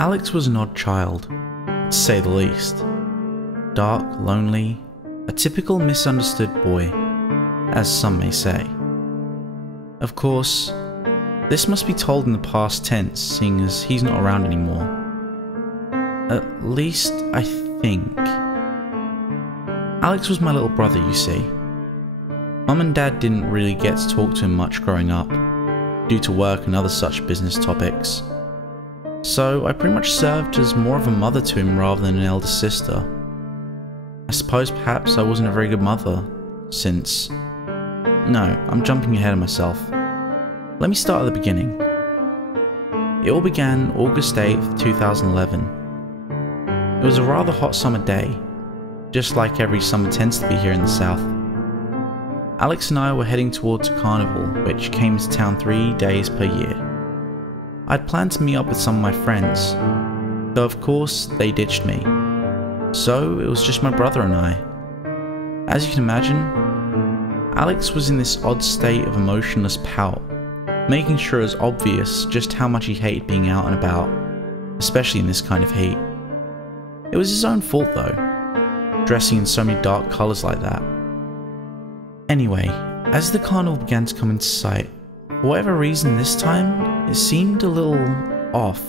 Alex was an odd child, to say the least. Dark, lonely, a typical misunderstood boy, as some may say. Of course, this must be told in the past tense, seeing as he's not around anymore. At least, I think. Alex was my little brother, you see. Mum and Dad didn't really get to talk to him much growing up, due to work and other such business topics. So I pretty much served as more of a mother to him rather than an elder sister. I suppose perhaps I wasn't a very good mother, since... No, I'm jumping ahead of myself. Let me start at the beginning. It all began August 8th, 2011. It was a rather hot summer day, just like every summer tends to be here in the south. Alex and I were heading towards a carnival, which came to town 3 days per year. I'd planned to meet up with some of my friends, though of course they ditched me. So it was just my brother and I. As you can imagine, Alex was in this odd state of emotionless pout, making sure it was obvious just how much he hated being out and about, especially in this kind of heat. It was his own fault though, dressing in so many dark colours like that. Anyway, as the carnival began to come into sight, for whatever reason this time, it seemed a little off.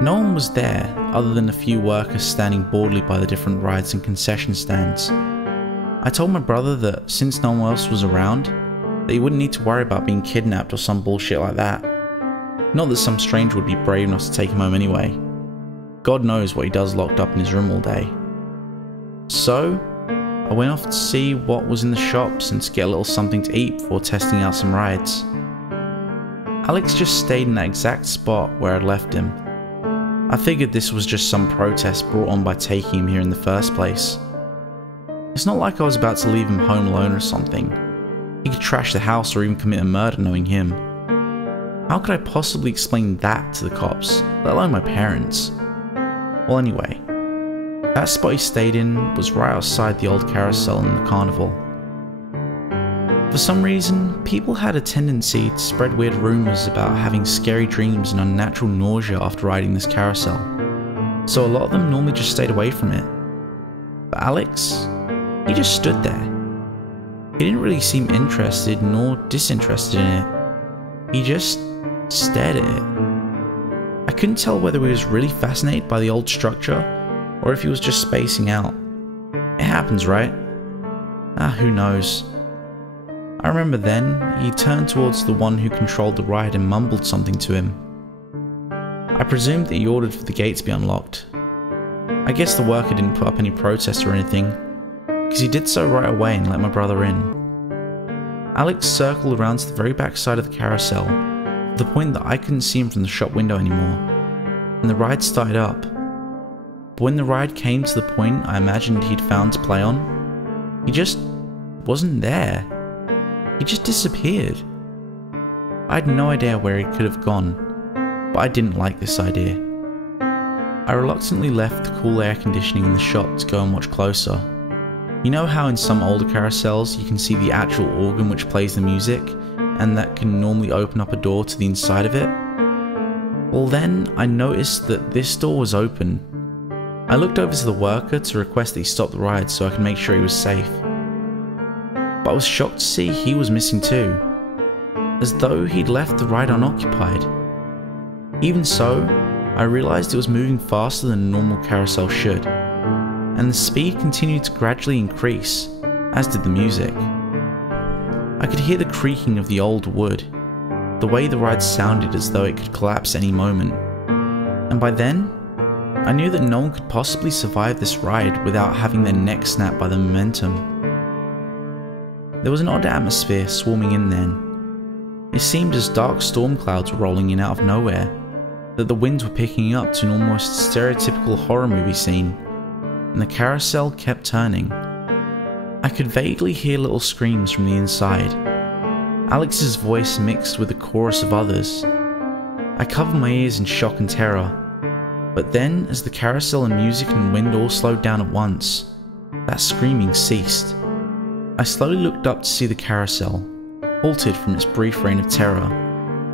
No one was there other than a few workers standing boredly by the different rides and concession stands. I told my brother that since no one else was around, that he wouldn't need to worry about being kidnapped or some bullshit like that. Not that some stranger would be brave enough to take him home anyway. God knows what he does locked up in his room all day. So, I went off to see what was in the shops and to get a little something to eat before testing out some rides. Alex just stayed in that exact spot where I'd left him. I figured this was just some protest brought on by taking him here in the first place. It's not like I was about to leave him home alone or something. He could trash the house or even commit a murder knowing him. How could I possibly explain that to the cops, let alone my parents? Well anyway, that spot he stayed in was right outside the old carousel in the carnival. For some reason, people had a tendency to spread weird rumours about having scary dreams and unnatural nausea after riding this carousel, so a lot of them normally just stayed away from it. But Alex, he just stood there. He didn't really seem interested nor disinterested in it. He just stared at it. I couldn't tell whether he was really fascinated by the old structure or if he was just spacing out. It happens, right? Who knows. I remember then, he turned towards the one who controlled the ride and mumbled something to him. I presumed that he ordered for the gate to be unlocked. I guess the worker didn't put up any protest or anything, because he did so right away and let my brother in. Alex circled around to the very back side of the carousel, to the point that I couldn't see him from the shop window anymore, and the ride started up. But when the ride came to the point I imagined he'd found to play on, he just wasn't there. He just disappeared. I had no idea where he could have gone, but I didn't like this idea. I reluctantly left the cool air conditioning in the shop to go and watch closer. You know how in some older carousels you can see the actual organ which plays the music, and that can normally open up a door to the inside of it? Well then, I noticed that this door was open. I looked over to the worker to request that he stop the ride so I could make sure he was safe. But I was shocked to see he was missing too, as though he'd left the ride unoccupied. Even so, I realised it was moving faster than a normal carousel should, and the speed continued to gradually increase, as did the music. I could hear the creaking of the old wood, the way the ride sounded as though it could collapse any moment, and by then, I knew that no one could possibly survive this ride without having their neck snapped by the momentum. There was an odd atmosphere swarming in then. It seemed as dark storm clouds were rolling in out of nowhere, that the winds were picking up to an almost stereotypical horror movie scene, and the carousel kept turning. I could vaguely hear little screams from the inside, Alex's voice mixed with a chorus of others. I covered my ears in shock and terror, but then as the carousel and music and wind all slowed down at once, that screaming ceased. I slowly looked up to see the carousel, halted from its brief reign of terror,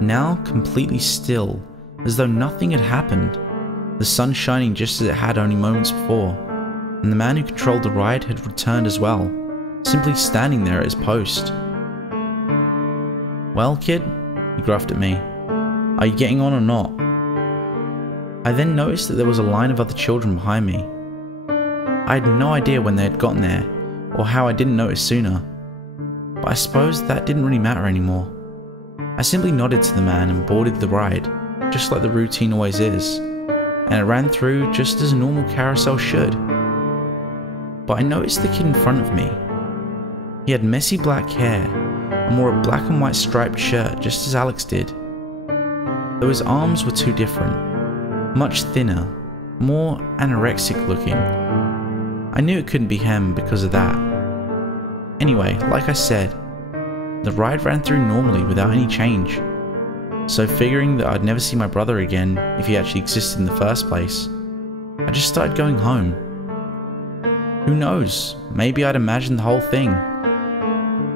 now completely still, as though nothing had happened, the sun shining just as it had only moments before, and the man who controlled the ride had returned as well, simply standing there at his post. "Well, kid," he gruffed at me, "are you getting on or not?" I then noticed that there was a line of other children behind me. I had no idea when they had gotten there, or how I didn't notice sooner, but I suppose that didn't really matter anymore. I simply nodded to the man and boarded the ride, just like the routine always is, and it ran through just as a normal carousel should. But I noticed the kid in front of me. He had messy black hair and wore a black and white striped shirt just as Alex did. Though his arms were too different, much thinner, more anorexic looking. I knew it couldn't be him because of that. Anyway, like I said, the ride ran through normally without any change. So figuring that I'd never see my brother again if he actually existed in the first place, I just started going home. Who knows, maybe I'd imagined the whole thing.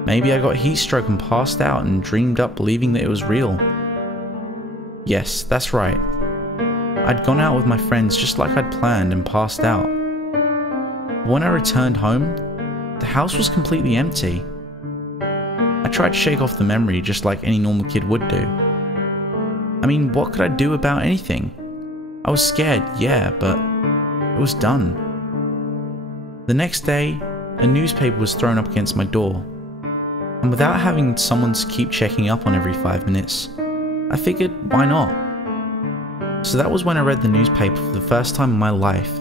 Maybe I got heat stroke and passed out and dreamed up believing that it was real. Yes, that's right. I'd gone out with my friends just like I'd planned and passed out. But when I returned home, the house was completely empty. I tried to shake off the memory just like any normal kid would do. I mean, what could I do about anything? I was scared, yeah, but it was done. The next day, a newspaper was thrown up against my door, and without having someone to keep checking up on every 5 minutes, I figured, why not? So that was when I read the newspaper for the first time in my life.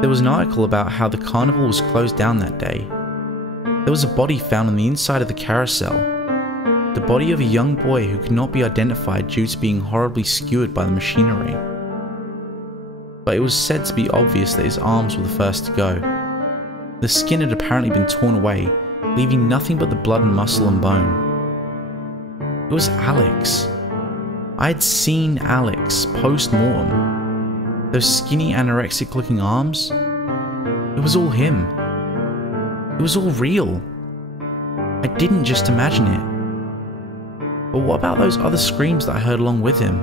There was an article about how the carnival was closed down that day. There was a body found on the inside of the carousel, the body of a young boy who could not be identified due to being horribly skewered by the machinery. But it was said to be obvious that his arms were the first to go. The skin had apparently been torn away, leaving nothing but the blood and muscle and bone. It was Alex. I had seen Alex post-mortem. Those skinny anorexic looking arms. It was all him. It was all real. I didn't just imagine it. But what about those other screams that I heard along with him?